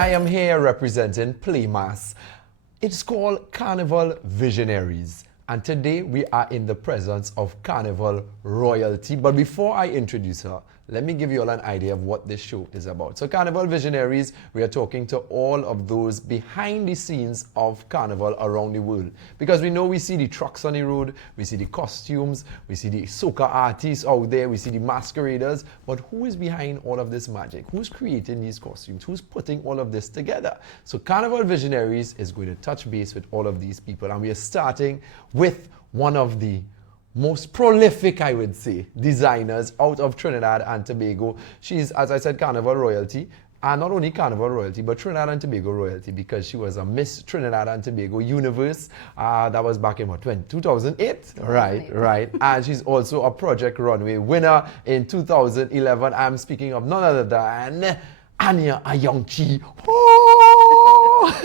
I am here representing Playmas. It's called Carnival Visionaries. And today we are in the presence of Carnival royalty. But before I introduce her, let me give you all an idea of what this show is about. So Carnival Visionaries, we are talking to all of those behind the scenes of Carnival around the world. Because we see the trucks on the road, we see the costumes, we see the soca artists out there, we see the masqueraders. But who is behind all of this magic? Who's creating these costumes? Who's putting all of this together? So Carnival Visionaries is going to touch base with all of these people. And we are starting with one of the most prolific, I would say, designers out of Trinidad and Tobago. She's, as I said, Carnival royalty. And not only Carnival royalty, but Trinidad and Tobago royalty, because she was a Miss Trinidad and Tobago Universe. That was back in, 2008? Right. And she's also a Project Runway winner in 2011. I'm speaking of none other than Anya Ayoung Chee. Oh!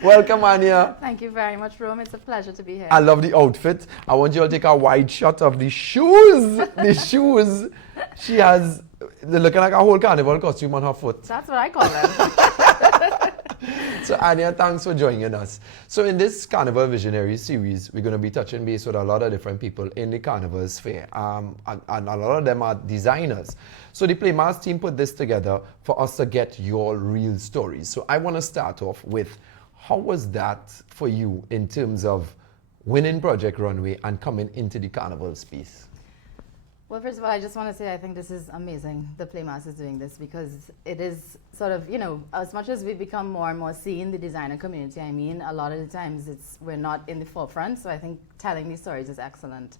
Welcome, Anya. Thank you very much, Rome. It's a pleasure to be here. I love the outfit. I want you all to take a wide shot of the shoes. The shoes. She has, they're looking like a whole carnival costume on her foot. That's what I call them. So, Anya, thanks for joining us. So, in this Carnival Visionary series, we're going to be touching base with a lot of different people in the carnival sphere. And a lot of them are designers. So, the Playmas team put this together for us to get your real stories. So, I want to start off with, how was that for you in terms of winning Project Runway and coming into the carnival space? Well, first of all, I just want to say I think this is amazing. The Playmas is doing this because it is sort of, as much as we become more and more seen, the designer community, a lot of the times we're not in the forefront. So I think telling these stories is excellent.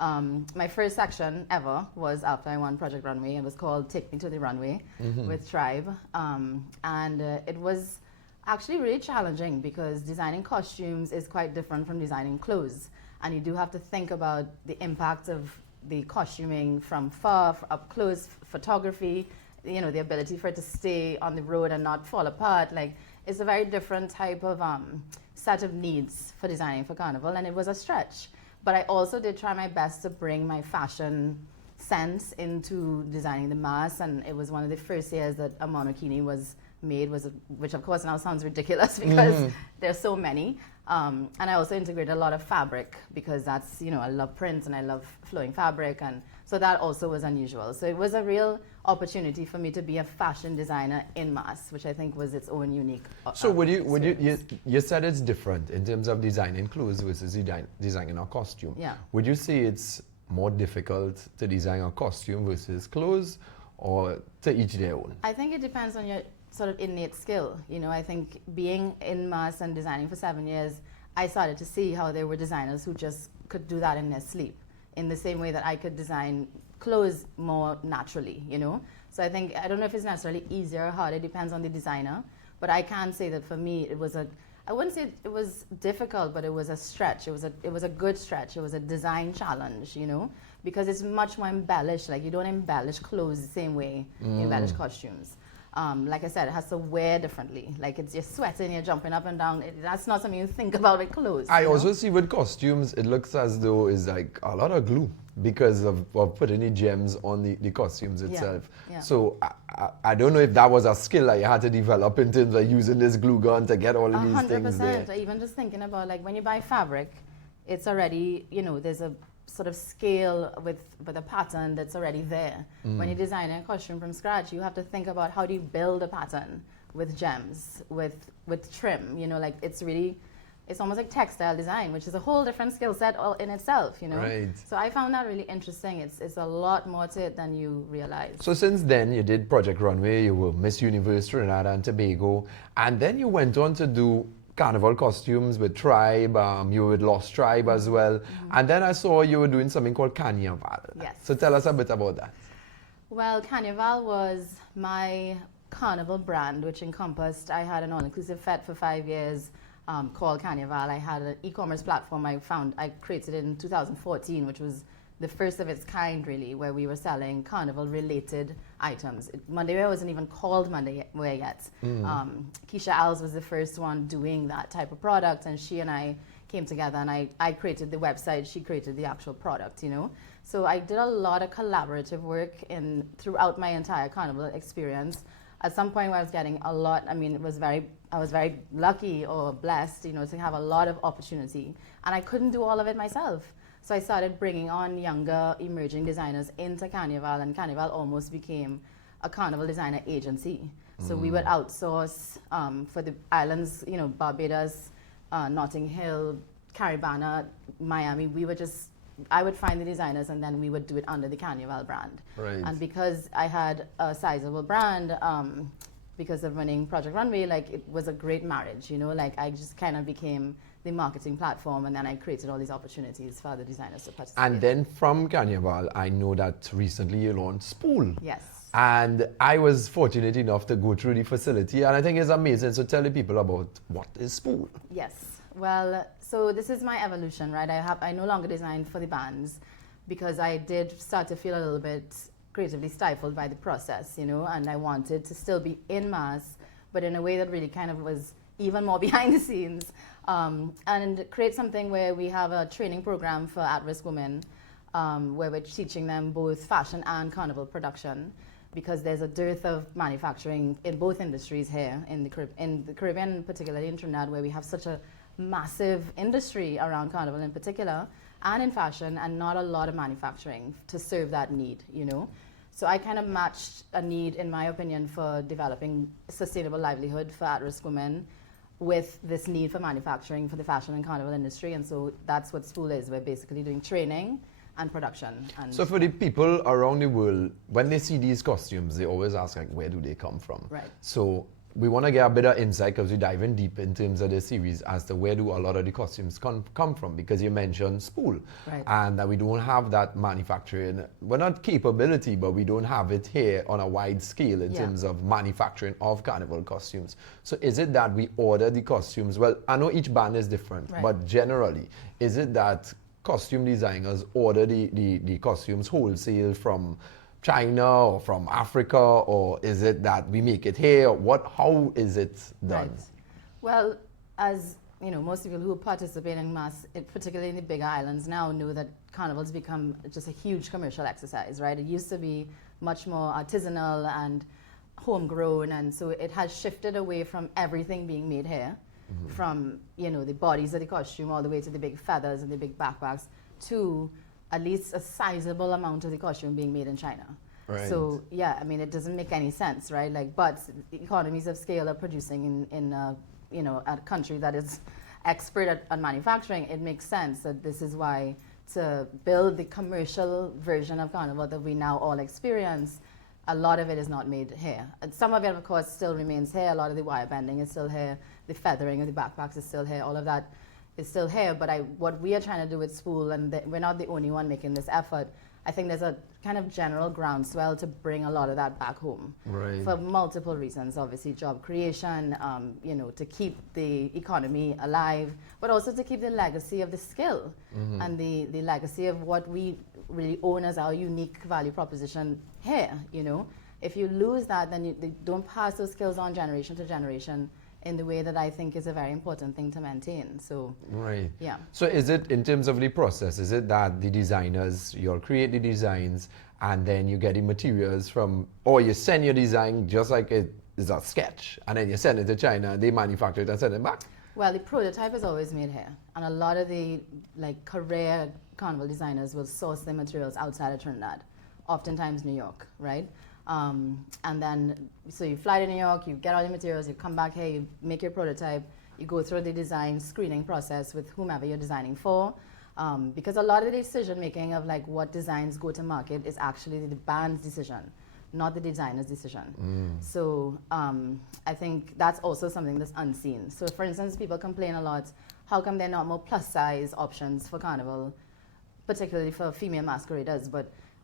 My first section ever was after I won Project Runway. It was called Take Me to the Runway with Tribe. It was actually really challenging because designing costumes is quite different from designing clothes. And you do have to think about the impact of the costuming from far, up close, photography, the ability for it to stay on the road and not fall apart. Like, it's a very different type of set of needs for designing for Carnival, and it was a stretch. But I also did try my best to bring my fashion sense into designing the mask, and it was one of the first years that a monokini was made, which of course now sounds ridiculous because there's so many. And I also integrated a lot of fabric because that's, I love print and I love flowing fabric, and so that also was unusual. So it was a real opportunity for me to be a fashion designer in mass, which I think was its own unique. So you said it's different in terms of designing clothes versus designing a costume. Yeah. Would you say it's more difficult to design a costume versus clothes, or to each their own? I think it depends on your sort of innate skill. I think being in mass and designing for 7 years, I started to see how there were designers who just could do that in their sleep, in the same way that I could design clothes more naturally, So I think, I don't know if it's necessarily easier or harder, it depends on the designer, but I can say that for me, I wouldn't say it was difficult, but it was a stretch. It was a good stretch. It was a design challenge, because it's much more embellished. Like, you don't embellish clothes the same way you embellish costumes. Like I said, it has to wear differently. Like, you're sweating, you're jumping up and down. That's not something you think about with clothes. I also see with costumes, it looks as though it's like a lot of glue because of putting the gems on the costumes itself. Yeah. So I don't know if that was a skill that you had to develop in terms of using this glue gun to get all of these things there. 100%. Even just thinking about, like, when you buy fabric, it's already, there's a sort of scale with a pattern that's already there. When you're designing a costume from scratch, you have to think about how do you build a pattern with gems, with trim, like it's almost like textile design, which is a whole different skill set all in itself, Right. So I found that really interesting. It's a lot more to it than you realize. So since then, you did Project Runway, you were Miss Universe Trinidad and Tobago, and then you went on to do Carnival costumes with Tribe, you were with Lost Tribe as well, and then I saw you were doing something called Carnival. Yes. So tell us a bit about that. Well, Carnival was my carnival brand, which encompassed, I had an all-inclusive fete for 5 years called Carnival. I had an e-commerce platform I created in 2014, which was the first of its kind, really, where we were selling carnival-related items. Monday Wear wasn't even called Monday Wear yet. Keisha Alves was the first one doing that type of product, and she and I came together, and I created the website, she created the actual product, So I did a lot of collaborative work throughout my entire carnival experience. at some point where I was getting a lot, I mean, I was very lucky or blessed, you know, to have a lot of opportunity. And I couldn't do all of it myself. So I started bringing on younger emerging designers into Carnival, and Carnival almost became a carnival designer agency. So we would outsource for the islands, you know, Barbados, Notting Hill, Caribana, Miami. I would find the designers and then we would do it under the Carnival brand. Right. And because I had a sizable brand, because of running Project Runway, like it was a great marriage, you know, like I just kind of became the marketing platform, and then I created all these opportunities for other designers to participate. And then from Carnival, I know that recently you launched Spool. Yes. And I was fortunate enough to go through the facility, and I think it's amazing. So tell the people about what is Spool. Yes. Well, so this is my evolution, right? I no longer design for the bands because I did start to feel a little bit creatively stifled by the process, you know, and I wanted to still be in mass, but in a way that really kind of was even more behind the scenes, and create something where we have a training program for at-risk women, where we're teaching them both fashion and carnival production, because there's a dearth of manufacturing in both industries here in the Caribbean, particularly in Trinidad, where we have such a massive industry around carnival in particular, and in fashion, and not a lot of manufacturing to serve that need, you know. So I kind of matched a need, in my opinion, for developing sustainable livelihood for at-risk women with this need for manufacturing for the fashion and carnival industry. And so that's what Spool is. We're basically doing training and production. And so for the people around the world, when they see these costumes, they always ask, like, where do they come from? Right. So we want to get a bit of insight, because we dive in deep in terms of the series as to where do a lot of the costumes come from, because you mentioned Spool. Right. And that we don't have that manufacturing, well, not capability, but we don't have it here on a wide scale in terms of manufacturing of carnival costumes. So is it that we order the costumes? Well, I know each band is different, but generally, is it that costume designers order the costumes wholesale from China or from Africa, or is it that we make it here? How is it done? Right. Well, as you know, most people who participate in mass, particularly in the bigger islands, now know that carnival's become just a huge commercial exercise, right? It used to be much more artisanal and homegrown, and so it has shifted away from everything being made here, from, you know, the bodies of the costume all the way to the big feathers and the big backpacks, to at least a sizable amount of the costume being made in China. Right. So yeah, I mean, it doesn't make any sense, right? Like, but economies of scale are producing in you know, a country that is expert at manufacturing. It makes sense that this is why, to build the commercial version of carnival that we now all experience, a lot of it is not made here. And some of it, of course, still remains here. A lot of the wire bending is still here. The feathering of the backpacks is still here. All of that is still here. But what we are trying to do with Spool, and we're not the only one making this effort, I think there's a kind of general groundswell to bring a lot of that back home. Right. For multiple reasons. Obviously, job creation, you know, to keep the economy alive, but also to keep the legacy of the skill and the legacy of what we really own as our unique value proposition here, you know. If you lose that, then they don't pass those skills on generation to generation in the way that I think is a very important thing to maintain. So, right. Yeah. So is it, in terms of the process, is it that the designers, you'll create the designs and then you get the materials from, or you send your design just like it is a sketch, and then you send it to China, they manufacture it and send it back? Well, the prototype is always made here. And a lot of the career carnival designers will source their materials outside of Trinidad, oftentimes New York, right? And then, so you fly to New York, you get all your materials, you come back here, you make your prototype, you go through the design screening process with whomever you're designing for. Because a lot of the decision making of what designs go to market is actually the band's decision, not the designer's decision. So I think that's also something that's unseen. So for instance, people complain a lot, how come there are not more plus size options for carnival, particularly for female masqueraders,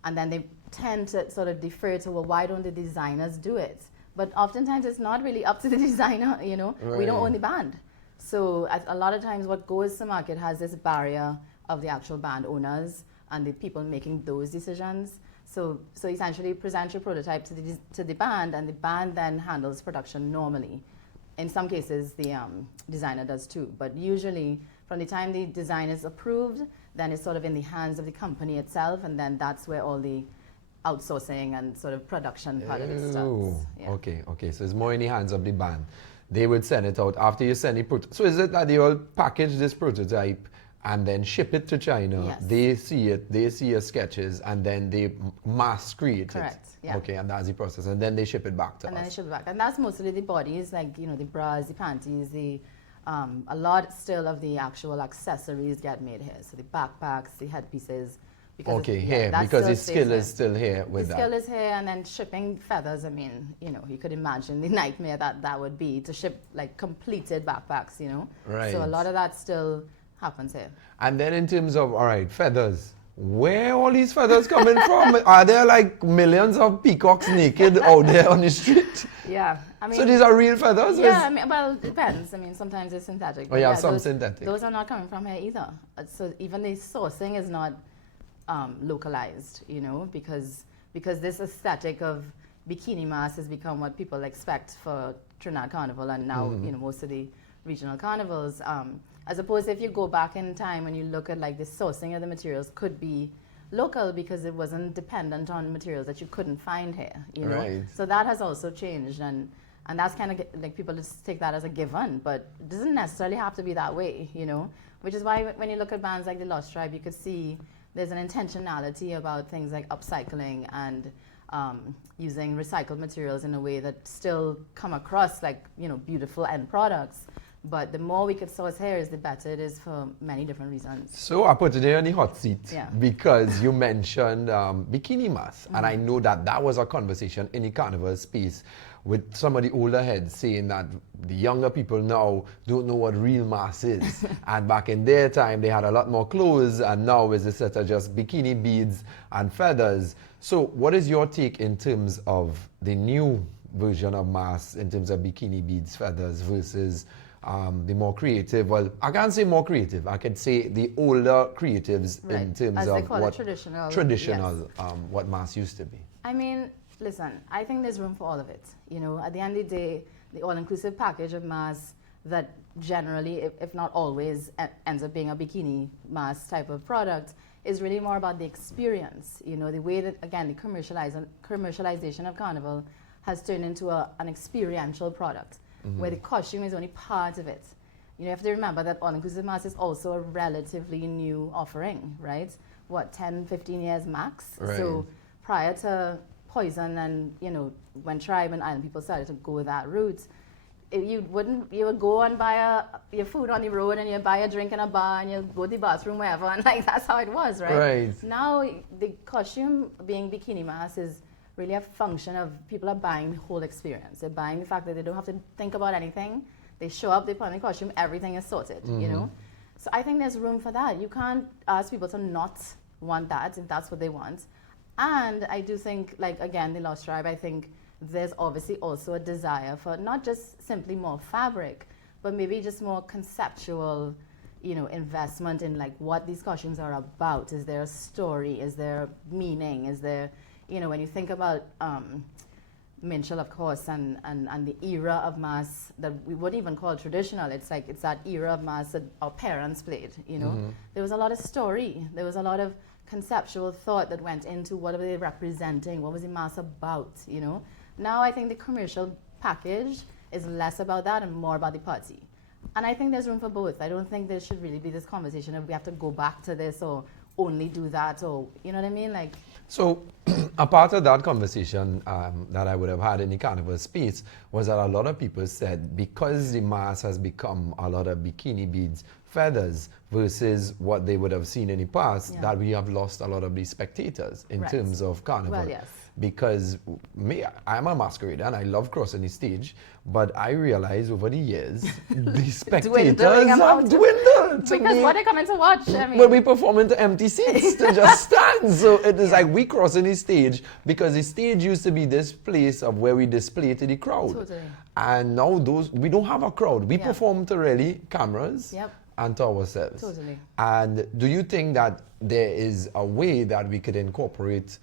and then they tend to sort of defer to, well, why don't the designers do it? But oftentimes it's not really up to the designer, you know. Right. We don't own the band. So a lot of times what goes to market has this barrier of the actual band owners and the people making those decisions. So essentially present your prototype to the band, and the band then handles production normally. In some cases, the designer does too. But usually, from the time the design is approved, then it's sort of in the hands of the company itself, and then that's where all the outsourcing and sort of production part of it Oh, starts. Yeah. okay. So it's more in the hands of the band. They would send it out after you send it. So is it that they all package this prototype and then ship it to China? Yes. They see it, they see your sketches, and then they mass create Correct, it. yeah. Okay, and that's the process. And then they ship it back to And then they us. ship it back. And that's mostly the bodies, like, you know, the bras, the panties, a lot still of the actual accessories get made here. So the backpacks, the headpieces. Okay, here, because the skill is still here with the that. skill is here, and then shipping feathers. I mean, you know, you could imagine the nightmare that would be to ship like completed backpacks, you know. Right. So a lot of that still happens here. And then in terms of, all right, feathers. Where all these feathers coming from? Are there like millions of peacocks naked out there on the street? Yeah, I mean. So these are real feathers? Yeah, I mean, well, it depends. I mean, sometimes it's synthetic. Oh, yeah, but some those, synthetic. Those are not coming from here either. So even the sourcing is not localized, you know, because this aesthetic of bikini-Mas has become what people expect for Trinidad Carnival, and now, you know, most of the regional carnivals. As opposed to if you go back in time and you look at like the sourcing of the materials could be local because it wasn't dependent on materials that you couldn't find here, you know. Right. So that has also changed, and that's kind of like people just take that as a given, but it doesn't necessarily have to be that way, you know. Which is why when you look at bands like the Lost Tribe, you could see there's an intentionality about things like upcycling and using recycled materials in a way that still come across like, you know, beautiful end products. But the more we could source here, the better it is for many different reasons. So I put it there on the hot seat Yeah. because you mentioned bikini-Mas, and I know that was a conversation in the carnival space with some of the older heads saying that the younger people now don't know what real mass is. And back in their time, they had a lot more clothes, and now it's a set of just bikini beads and feathers. So what is your take in terms of the new version of mass in terms of bikini beads, feathers versus the more creative, well, I can't say more creative, I could say the older creatives Right. in terms As they of call it, what traditional, yes. What mass used to be. I mean, listen, I think there's room for all of it. You know, at the end of the day, the all-inclusive package of mass that generally, if not always, ends up being a bikini-Mas type of product is really more about the experience. You know, the way that, again, the commercialization of Carnival has turned into an experiential product. Where the costume is only part of it. You know, you have to remember that all-inclusive mass is also a relatively new offering, right? What, 10, 15 years max? Right. So prior to Poison and, you know, when Tribe and Island people started to go that route, you would go and buy your food on the road, and you buy a drink in a bar, and you go to the bathroom wherever, and like that's how it was, right? Right. Now the costume being bikini-Mas is really a function of people are buying the whole experience. They're buying the fact that they don't have to think about anything. They show up, they put on the costume, everything is sorted, you know? So I think there's room for that. You can't ask people to not want that if that's what they want. And I do think, like, again, the Lost Tribe, I think there's obviously also a desire for not just simply more fabric, but maybe just more conceptual, you know, investment in like what these costumes are about. Is there a story? Is there meaning? Is there, you know, when you think about Minchell, of course, and the era of mass that we wouldn't even call traditional, it's like it's that era of mass that our parents played, you know. There was a lot of story. There was a lot of conceptual thought that went into what were they representing, what was the mass about, you know. Now I think the commercial package is less about that and more about the party. And I think there's room for both. I don't think there should really be this conversation of we have to go back to this or only do that, or, you know what I mean? Like. So a part of that conversation that I would have had in the carnival space was that a lot of people said because the mass has become a lot of bikini beads, feathers versus what they would have seen in the past, that we have lost a lot of the spectators in terms of carnival. Well, yes. Because me, I'm a masquerader and I love crossing the stage, but I realize over the years the spectators have dwindled. Because what are they coming to watch? I mean, Well, we perform into empty seats to just stand. So it is like we crossing the stage because the stage used to be this place of where we display to the crowd. Totally. And now we don't have a crowd. We perform to really cameras and to ourselves. Totally. And do you think that there is a way that we could incorporate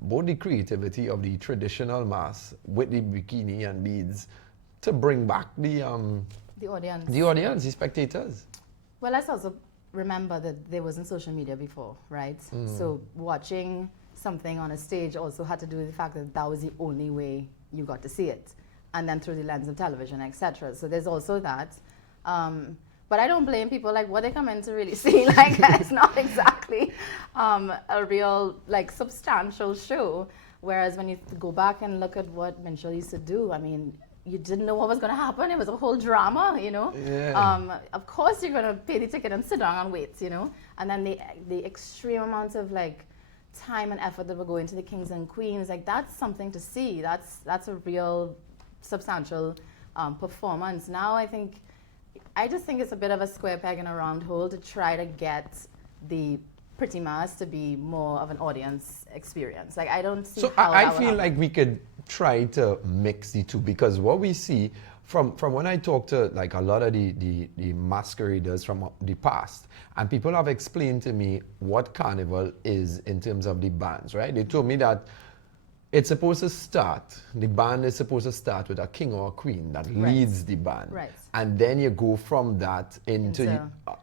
both the creativity of the traditional mass with the bikini and beads to bring back the audience, the spectators? Well, let's also remember that there wasn't social media before, right? So watching something on a stage also had to do with the fact that that was the only way you got to see it, and then through the lens of television, etc. So there's also that. But I don't blame people, like what they come in to really see, like it's not exactly a real like substantial show. Whereas when you go back and look at what Minstrel used to do, I mean, you didn't know what was going to happen. It was a whole drama, you know. Yeah. Of course you're going to pay the ticket and sit down and wait, you know. And then the extreme amounts of like time and effort that will go into the kings and queens, like that's something to see. That's a real substantial performance. Now I just think it's a bit of a square peg in a round hole to try to get the pretty Mas to be more of an audience experience. Like I don't see. So how I that would feel happen. like we could try to mix the two, because what we see from when I talk to like a lot of the masqueraders from the past, and people have explained to me what Carnival is in terms of the bands, right? They told me that it's supposed to start, the band is supposed to start with a king or a queen that leads the band. Right. And then you go from that into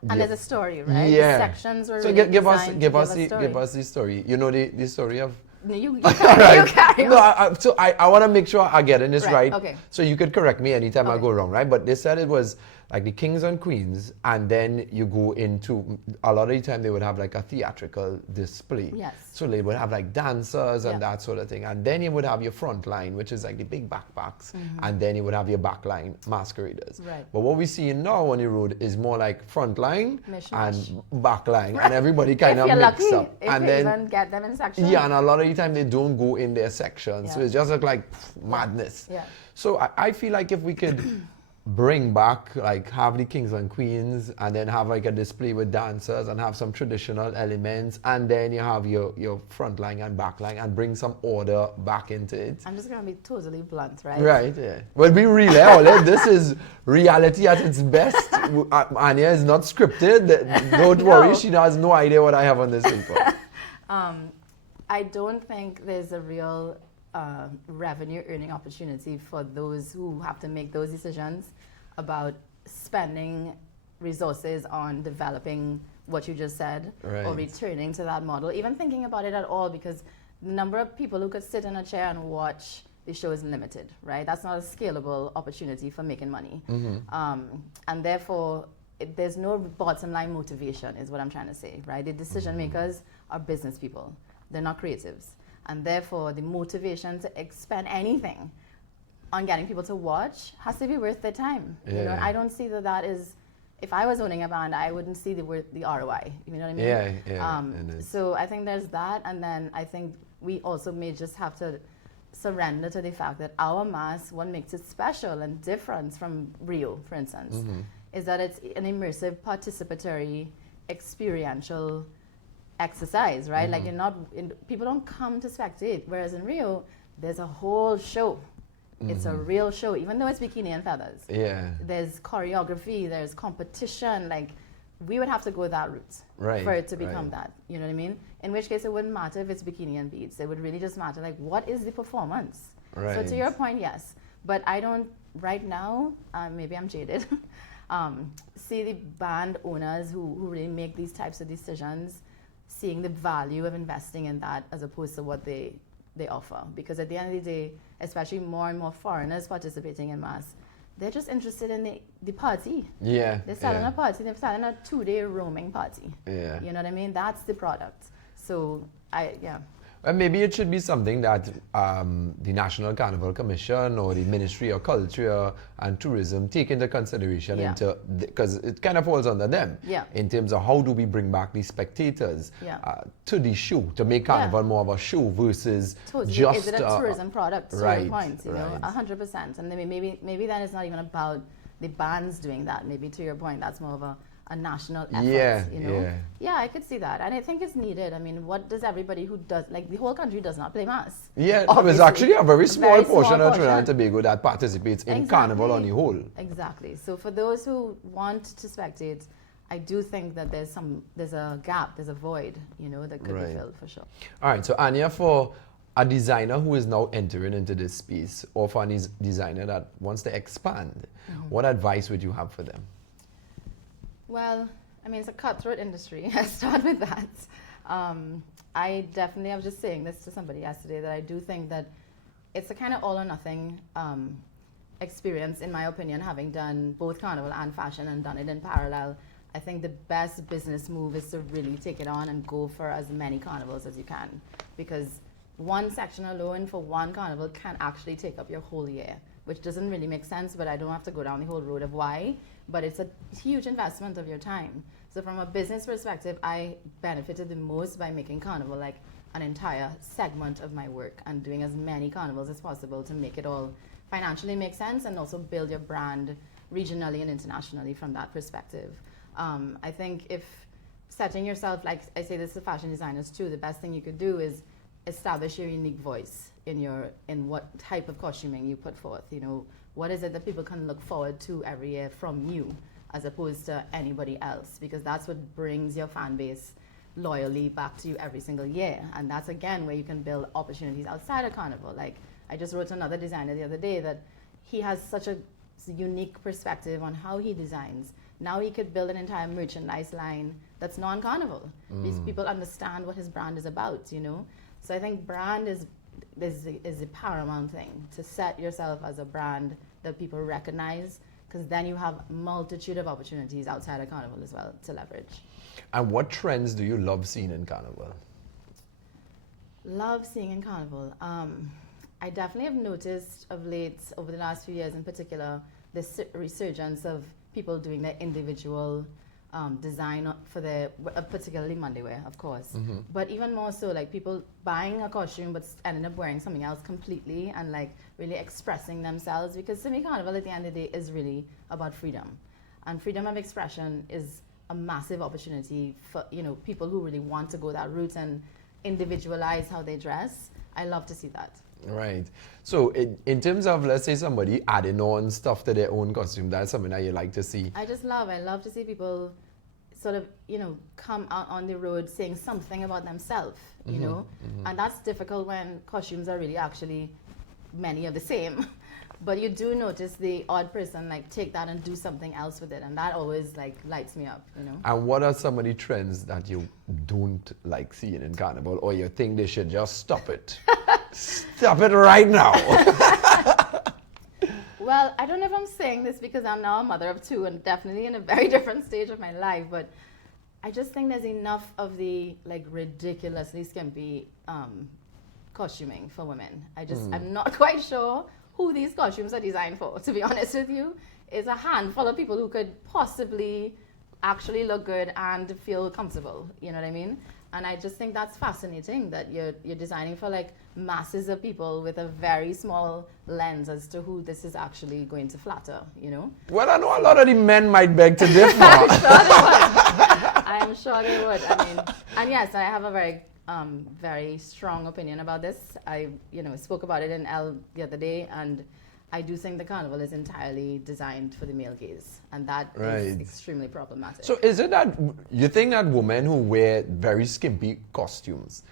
and there's a story, right? Yeah. The sections were so really give us designed to give us a the story. give us the story. You know the story of. No, you All carry, right. you carry No, on. so I want to make sure I get in this Right, right. okay. So you could correct me anytime I Okay. go wrong, right? But they said it was like the kings and queens, and then you go into, a lot of the time they would have like a theatrical display. Yes. So they would have like dancers and Yeah. that sort of thing. And then you would have your front line, which is like the big backpacks. And then you would have your back line masqueraders. Right. But what we see now on the road is more like front line Mishmash. and back line. And everybody kind If of you're mix lucky, up. if And you then even get them in section. yeah, and a lot of the time they don't go in their section. So Yeah. it's just look like madness. Yeah. So I feel like if we could bring back, like have the kings and queens, and then have like a display with dancers and have some traditional elements, and then you have your front line and back line, and bring some order back into it. I'm just going to be totally blunt, right? Right, yeah. Well, be real, eh? This is reality at its best. Anya is not scripted. Don't worry, she has no idea what I have on this paper. I don't think there's a real revenue earning opportunity for those who have to make those decisions about spending resources on developing what you just said, Right. or returning to that model, even thinking about it at all, because the number of people who could sit in a chair and watch the show is limited, right? That's not a scalable opportunity for making money. And therefore, there's no bottom line motivation is what I'm trying to say, right? The decision makers are business people. They're not creatives. And therefore, the motivation to expend anything on getting people to watch has to be worth their time. You know, Yeah. I don't see that is, if I was owning a band, I wouldn't see the ROI. You know what I mean? Yeah, it is. So I think there's that, and then I think we also may just have to surrender to the fact that our Mas, what makes it special and different from Rio, for instance, is that it's an immersive, participatory, experiential exercise, right? Like people don't come to spectate, whereas in Rio, there's a whole show. It's a real show, even though it's bikini and feathers. Yeah. There's choreography, there's competition. Like, we would have to go that route Right, for it to become right. that. You know what I mean? In which case, it wouldn't matter if it's bikini and beads. It would really just matter, like, what is the performance? So Right. to your point, yes. But I don't, right now, maybe I'm jaded, see the band owners who really make these types of decisions, seeing the value of investing in that as opposed to what they offer. Because at the end of the day, especially more and more foreigners participating in Mas, they're just interested in the party. Yeah. They're selling yeah. a party, they're selling a 2-day roaming party. Yeah. You know what I mean? That's the product. So, yeah. And maybe it should be something that the National Carnival Commission or the Ministry of Culture and Tourism take into consideration, Yeah. because it kind of falls under them, Yeah. in terms of how do we bring back the spectators Yeah. to the show, to make Carnival more of a show versus Totally. just Is it a tourism product? To right, your point, you know, right. 100%. And then maybe then it's not even about the bands doing that. Maybe to your point, that's more of a national effort. Yeah, you know? yeah. Yeah, I could see that, and I think it's needed. I mean, what does everybody who does, like, the whole country does not play Mas? Yeah, it was Obviously. actually a very small Very portion small of Trinidad and portion. Tobago that participates in Carnival on the whole. Exactly. So for those who want to spectate, I do think that there's a gap, there's a void, you know, that could Right. be filled for sure. All right, so Anya, for a designer who is now entering into this space, or for a designer that wants to expand, what advice would you have for them? Well, I mean, it's a cutthroat industry. I start with that. I definitely, I was just saying this to somebody yesterday, that I do think that it's a kind of all or nothing experience, in my opinion, having done both Carnival and fashion and done it in parallel. I think the best business move is to really take it on and go for as many carnivals as you can, because one section alone for one carnival can actually take up your whole year, which doesn't really make sense, but I don't have to go down the whole road of why, but it's a huge investment of your time. So from a business perspective, I benefited the most by making Carnival like an entire segment of my work and doing as many carnivals as possible to make it all financially make sense and also build your brand regionally and internationally from that perspective. I think if setting yourself, like I say this to fashion designers too, the best thing you could do is establish your unique voice in what type of costuming you put forth. You know, what is it that people can look forward to every year from you as opposed to anybody else, because that's what brings your fan base loyally back to you every single year. And that's again where you can build opportunities outside of Carnival. Like I just wrote to another designer the other day that he has such a unique perspective on how he designs. Now he could build an entire merchandise line that's non-Carnival. These people understand what his brand is about, you know? So I think brand is the paramount thing, to set yourself as a brand that people recognize, because then you have multitude of opportunities outside of Carnival as well to leverage. And what trends do you love seeing in Carnival? Love seeing in Carnival. I definitely have noticed of late, over the last few years in particular, this resurgence of people doing their individual design for their, particularly Monday wear, of course. But even more so, like people buying a costume but ending up wearing something else completely and like really expressing themselves, because to me Carnival at the end of the day is really about freedom. And freedom of expression is a massive opportunity for, you know, people who really want to go that route and individualize how they dress. I love to see that. Right. So in terms of, let's say, somebody adding on stuff to their own costume, that's something that you like to see. I love to see people sort of, you know, come out on the road saying something about themselves, you know, and that's difficult when costumes are really actually many of the same. But you do notice the odd person like take that and do something else with it, and that always like lights me up, you know. And what are some of the trends that you don't like seeing in Carnival, or you think they should just stop it? Stop it right now. Well, I don't know if I'm saying this because I'm now a mother of two and definitely in a very different stage of my life, but I just think there's enough of the like ridiculously skimpy costuming for women. I'm not quite sure who these costumes are designed for, to be honest with you. It's a handful of people who could possibly actually look good and feel comfortable, you know what I mean? And I just think that's fascinating that you're designing for like masses of people with a very small lens as to who this is actually going to flatter, you know? Well, I know a lot of the men might beg to differ. I'm sure they would. I mean, and yes, I have a very strong opinion about this. I, you know, spoke about it in L the other day, and I do think the Carnival is entirely designed for the male gaze, and that is extremely problematic. So is it that you think that women who wear very skimpy costumes,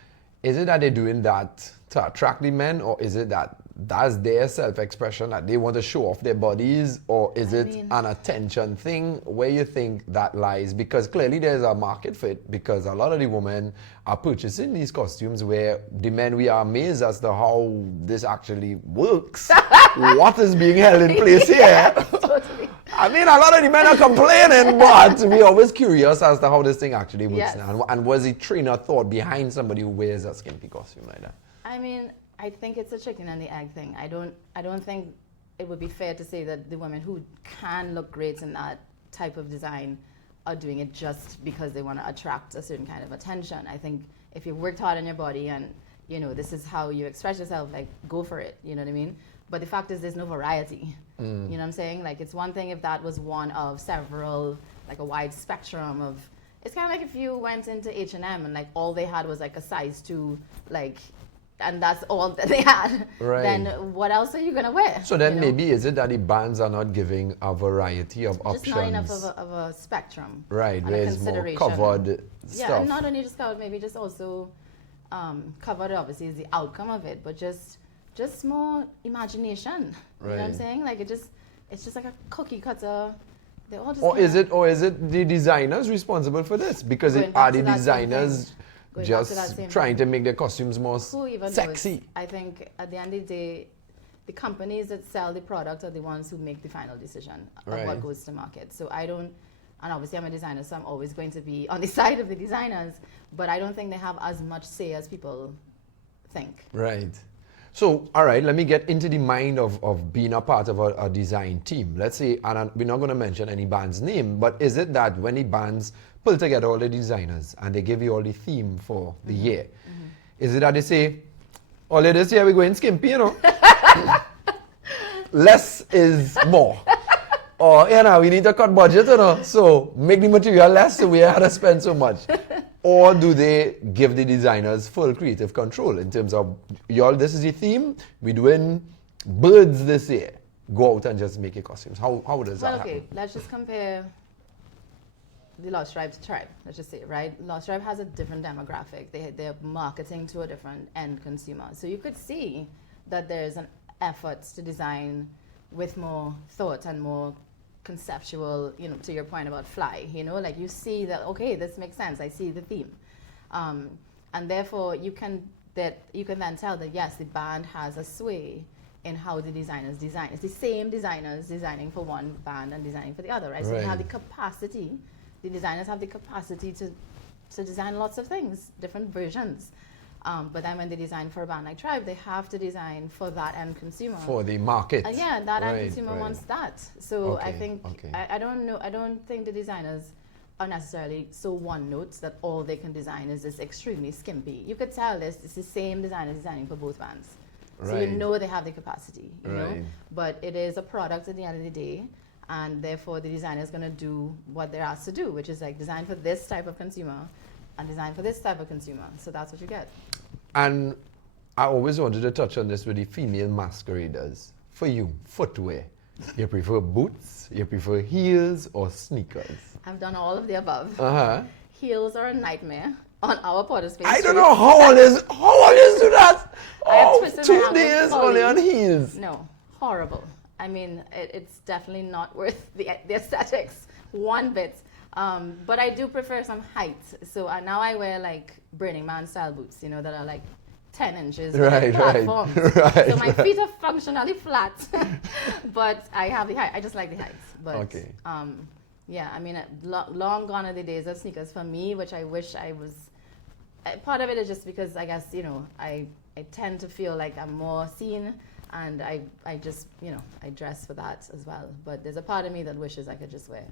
is it that they're doing that to attract the men, or is it that that's their self-expression, that they want to show off their bodies, or is it an attention thing? Where you think that lies? Because clearly there's a market for it, because a lot of the women are purchasing these costumes where the men, we are amazed as to how this actually works. What is being held in place here? Yes, totally. I mean, a lot of the men are complaining, but we're always curious as to how this thing actually works. Yes. Now. And was the train of thought behind somebody who wears a skimpy costume like that? I mean, I think it's a chicken and the egg thing. I don't think it would be fair to say that the women who can look great in that type of design are doing it just because they want to attract a certain kind of attention. I think if you've worked hard on your body and, you know, this is how you express yourself, like, go for it, you know what I mean? But the fact is there's no variety. You know what I'm saying? Like, it's one thing if that was one of several, like a wide spectrum of, it's kind of like if you went into H&M and like all they had was like a size 2, like, and that's all that they had, then what else are you going to wear? So then, you know? maybe is it that the brands are not giving a variety of options? Just not enough of a spectrum. Right, where it's more covered stuff. Yeah, and not only just covered, maybe just also covered obviously is the outcome of it, but just more imagination. You know what I'm saying? Like it's just like a cookie cutter. They all just or is it the designers responsible for this? Because are the designers Going back to that just same trying thing. to make their costumes more Who even sexy. knows? I think at the end of the day, the companies that sell the product are the ones who make the final decision of Right. what goes to market. So I don't, and obviously I'm a designer, so I'm always going to be on the side of the designers, but I don't think they have as much say as people think. Right. So, all right, let me get into the mind of being a part of a design team. Let's say, and we're not going to mention any band's name, but is it that when the bands pull together all the designers and they give you all the theme for the year, is it that they say, all this year we're going skimpy, you know? Less is more. Or, you know, we need to cut budget, you know, so make the material less so we have to spend so much. Or do they give the designers full creative control in terms of, y'all, this is the theme, we're doing birds this year. Go out and just make your costumes. How does that Okay, happen? let's just compare the Lost Tribe to Tribe, let's just say, right? Lost Tribe has a different demographic. They're marketing to a different end consumer. So you could see that there's an effort to design with more thought and more conceptual, you know, to your point about fly, you know, like you see that, okay, this makes sense, I see the theme. And therefore you can then tell that yes, the band has a sway in how the designers design. It's the same designers designing for one band and designing for the other, right? So they have the capacity, the designers have the capacity to design lots of things, different versions. But then when they design for a band like Tribe, they have to design for that end consumer. For the market. Yeah, that end consumer wants that. So I think, I don't know, I don't think the designers are necessarily so one note that all they can design is this extremely skimpy. You could tell this, it's the same designer designing for both bands. So you know they have the capacity, you know? But it is a product at the end of the day, and therefore the designer is going to do what they're asked to do, which is like design for this type of consumer and design for this type of consumer. So that's what you get. And I always wanted to touch on this with the female masqueraders. For you, footwear. You prefer boots, you prefer heels, or sneakers? I've done all of the above. Heels are a nightmare on our Porter Space. I don't know how all this do that. Oh, 2 days only on heels. No, horrible. I mean, it's definitely not worth the aesthetics one bit. But I do prefer some height. So now I wear like Burning Man style boots, you know, that are like 10 inches with platforms. So my feet are functionally flat, but I have the height. I just like the height. But yeah, I mean, long gone are the days of sneakers for me, which I wish I was. Part of it is just because I guess, you know, I tend to feel like I'm more seen, and I just, you know, I dress for that as well. But there's a part of me that wishes I could just wear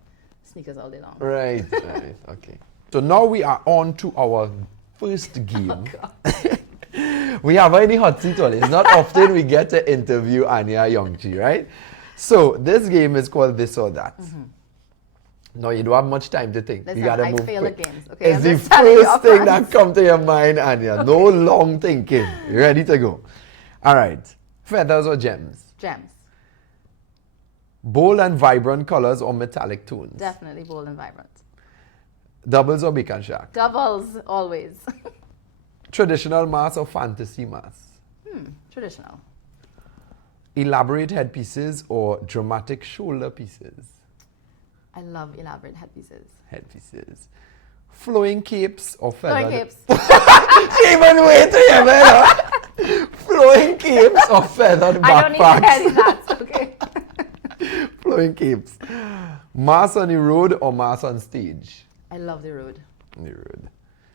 sneakers all day long. Right, okay. So now we are on to our first game. We have her in the hot seat on. It's not often we get to interview Anya Ayoung Chee, right? So this game is called This or That. No, you don't have much time to think. Listen, you gotta I move fail quick. at games. Okay, It's the first thing that comes to your mind, Anya. No long thinking. You ready to go? All right. Feathers or gems? Gems. Bold and vibrant colors or metallic tones? Definitely bold and vibrant. Doubles or bacon shack? Doubles, always. Traditional mask or fantasy mask? Traditional. Elaborate headpieces or dramatic shoulder pieces? I love elaborate headpieces. Headpieces. Flowing capes or feathered? Flowing capes. Even wait to hear me. Flowing capes or feathered backpacks? I don't need to tell you that, okay? Flowing capes. Mass on the road or mass on stage? I love the road. The road.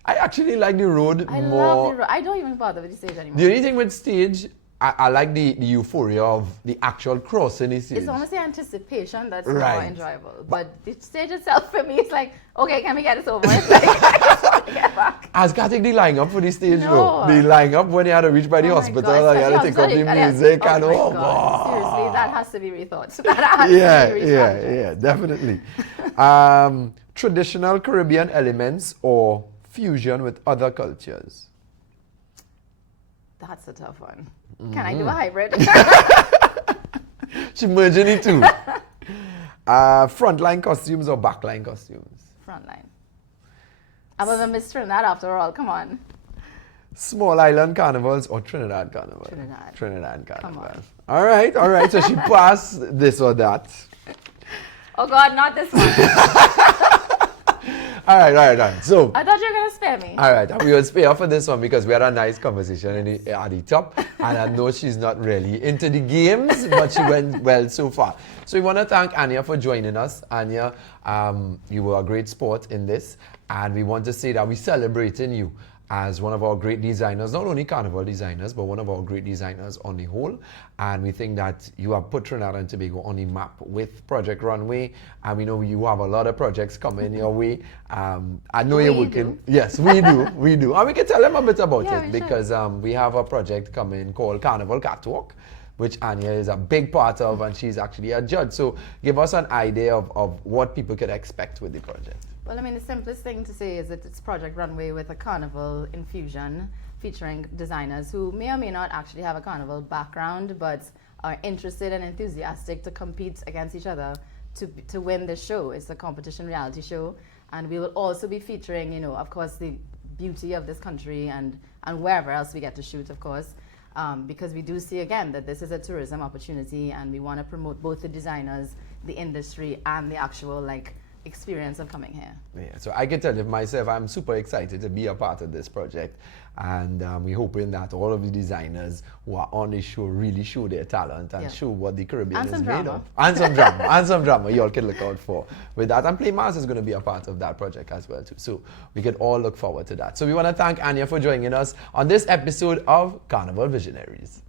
I actually like the road I more. love the road. I don't even bother with the stage anymore. The only thing with stage, I like the euphoria of the actual crossing the stage. It's honestly anticipation that's more enjoyable. But the stage itself for me is like, okay, can we get this over? It's like, I just want to get back. I got to take the line up for the stage though. The line up when you had to reach by the hospital, and you had to take up the music and oh my God. Seriously, that has to be rethought. That has to be yeah, definitely. Traditional Caribbean elements or fusion with other cultures? That's a tough one. Can I do a hybrid? She merging it too. Frontline costumes or backline costumes? Frontline. I was a Miss Trinidad after all, come on. Small island carnivals or Trinidad carnival? Trinidad carnival. Come on. All right. So she passed this or that. Oh God, not this one. All right. So, I thought you were going to spare me. all right, we will spare her for this one because we had a nice conversation at the top. And I know she's not really into the games, but she went well so far. So we want to thank Anya for joining us. Anya, you were a great sport in this. And we want to say that we're celebrating you as one of our great designers, not only Carnival designers, but one of our great designers on the whole. And we think that you have put Trinidad and Tobago on the map with Project Runway. And we know you have a lot of projects coming your way. I know you're working. Yes, we do. And we can tell them a bit about it because we have a project coming called Carnival Catwalk, which Anya is a big part of, and she's actually a judge. So give us an idea of what people could expect with the project. Well, I mean, the simplest thing to say is that it's Project Runway with a carnival infusion featuring designers who may or may not actually have a carnival background, but are interested and enthusiastic to compete against each other to win this show. It's a competition reality show. And we will also be featuring, you know, of course, the beauty of this country and wherever else we get to shoot, of course. Because we do see, again, that this is a tourism opportunity and we want to promote both the designers, the industry, and the actual, experience of coming here. Yeah, so I can tell you myself, I'm super excited to be a part of this project, and we're hoping that all of the designers who are on the show really show their talent and show what the Caribbean is made of. And some drama you all can look out for with that. And Playmas is going to be a part of that project as well too. So we can all look forward to that. So we want to thank Anya for joining us on this episode of Carnival Visionaries.